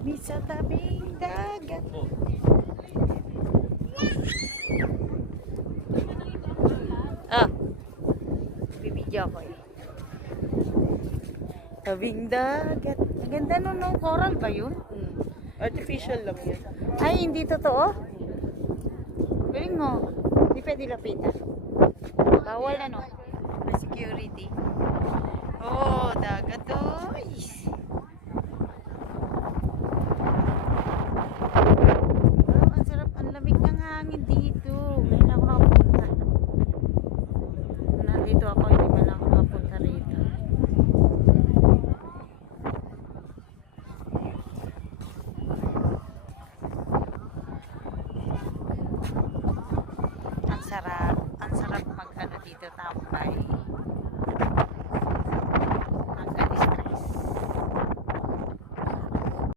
Kami sa tabing dagat. Ah, bibidyo ako eh. Tabing dagat. Ang ganda nun, no? Coral ba yun? Artificial lang yan. Ay, hindi totoo? Galing mo. Hindi pwede lapitan. Bawal ano? Security. Oh, dagat to.